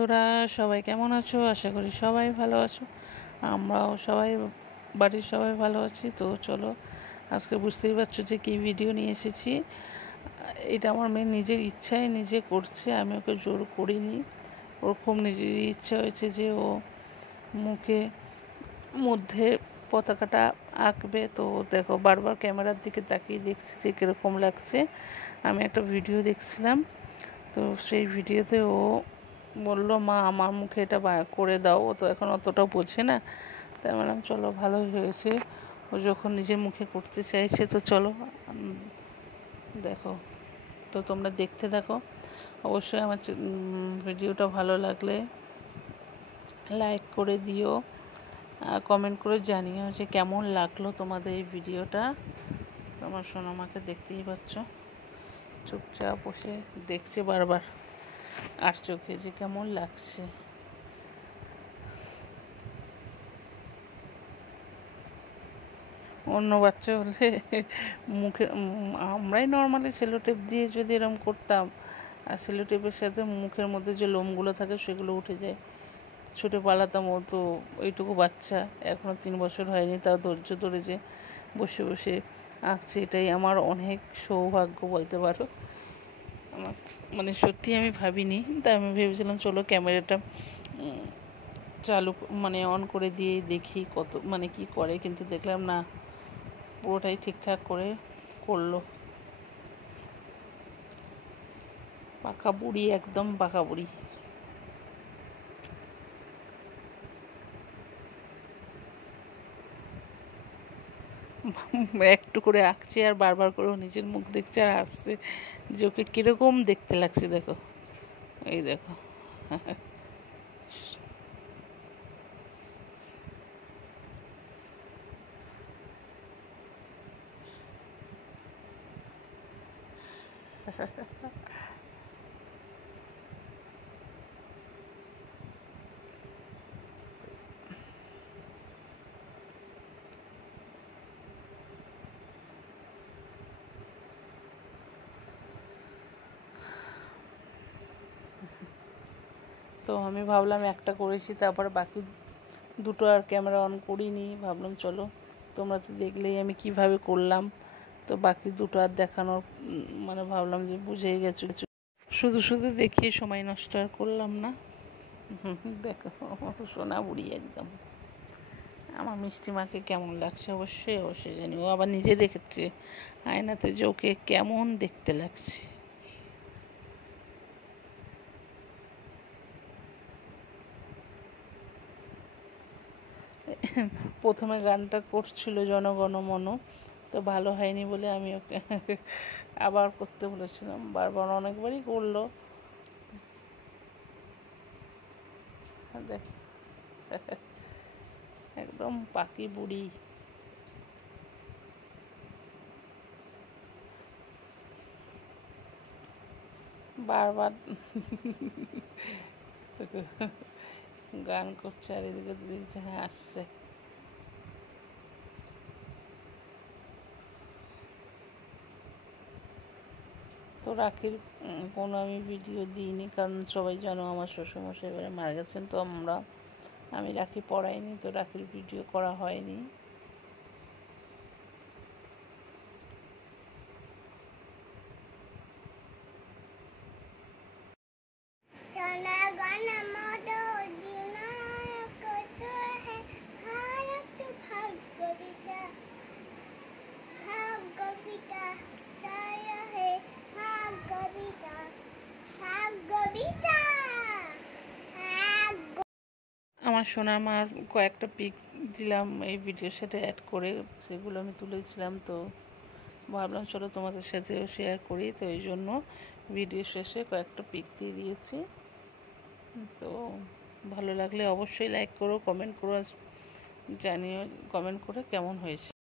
বন্ধুরা, সবাই কেমন আছো? আশা করি সবাই ভালো আছো। আমরাও সবাই, বাড়ির সবাই ভালো আছি। তো চলো, আজকে বুঝতেই পারছো যে কী ভিডিও নিয়ে এসেছি। এটা আমার মেয়ে নিজের ইচ্ছায় নিজে করছে, আমি ওকে জোর করিনি। ওর খুব নিজের ইচ্ছা হয়েছে যে ও মুখে মধ্যে পতাকাটা আঁকবে। তো দেখো, বারবার ক্যামেরার দিকে তাকিয়ে দেখছি যে কীরকম লাগছে। আমি একটা ভিডিও দেখছিলাম, তো সেই ভিডিওতে ও বললো, মা আমার মুখে এটা করে দাও। ও তো এখন অতটা বোঝে না। তাই বললাম চলো, ভালোই হয়েছে, ও যখন নিজের মুখে করতে চাইছে। তো চলো দেখো, তো তোমরা দেখতে থাকো। অবশ্যই আমার ভিডিওটা ভালো লাগলে লাইক করে দিও, কমেন্ট করে জানিও যে কেমন লাগলো তোমাদের এই ভিডিওটা। তোমার সোনামাকে দেখতেই পাচ্ছ, চুপচাপ বসে দেখছে বারবার আর চোখে যে কেমন লাগছে। অন্য বাচ্চা হলে মুখে আমরাই নর্মালি সেলোটেপ দিয়ে যদি এরম করতাম, আর সেলোটেপের সাথে মুখের মধ্যে যে লোমগুলো থাকে সেগুলো উঠে যায়, ছুটে পালাতাম। ও তো এইটুকু বাচ্চা, এখনও 3 বছর হয়নি, তাও ধৈর্য ধরেছে, বসে বসে আঁকছে। এটাই আমার অনেক সৌভাগ্য বলতে পারো। আমার মানে সত্যি আমি ভাবিনি। তাই আমি ভেবেছিলাম চলো ক্যামেরাটা চালু মানে অন করে দিয়ে দেখি কত মানে কি করে, কিন্তু দেখলাম না, পুরোটাই ঠিকঠাক করে করলো। পাকা বুড়ি, একদম পাকা বুড়ি। একটু করে আঁকছে আর বারবার করে নিজের মুখ দেখছে আর হাসছে যে ওকে কীরকম দেখতে লাগছে। দেখো, এই দেখো। তো আমি ভাবলাম একটা করেছি, তারপর বাকি দুটো আর ক্যামেরা অন করিনি। ভাবলাম চলো, তোমরা তো দেখলেই আমি কিভাবে করলাম, তো বাকি দুটো আর দেখানোর মানে ভাবলাম যে বুঝেই গেছো, শুধু শুধু দেখিয়ে সময় নষ্ট আর করলাম না। দেখো, সোনা বুড়ি একদম। আমার মিষ্টি মাকে কেমন লাগছে অবশ্যই অবশ্যই জানি। ও আবার নিজে দেখেছে আয়নাতে যে ওকে কেমন দেখতে লাগছে। প্রথমে গানটা করছিল জনগণ মন, তো ভালো হয়নি বলে আমি ওকে আবার করতে বলেছিলাম। বারবার অনেকবারই করলো। দেখ, একদম পাকি বুড়ি। বারবার গান করছে আর এদিকে দেখছে হাসছে। তো রাখির কোনো আমি ভিডিও দিইনি, কারণ সবাই জানো আমার শ্বশুরমশাই এবারে মারা গেছেন। তো আমি রাখি পড়াইনি, তো রাখির ভিডিও করা হয়নি। আমার সোনার মার কয়েকটা পিক দিলাম এই ভিডিওর সাথে অ্যাড করে, সেগুলো আমি তুলেছিলাম। তো ভাবলাম চলো তোমাদের সাথেও শেয়ার করি, তো এই জন্য ভিডিও শেষে কয়েকটা পিক দিয়ে দিয়েছি। তো ভালো লাগলে অবশ্যই লাইক করো, কমেন্ট করো, জানিও কমেন্ট করে কেমন হয়েছে।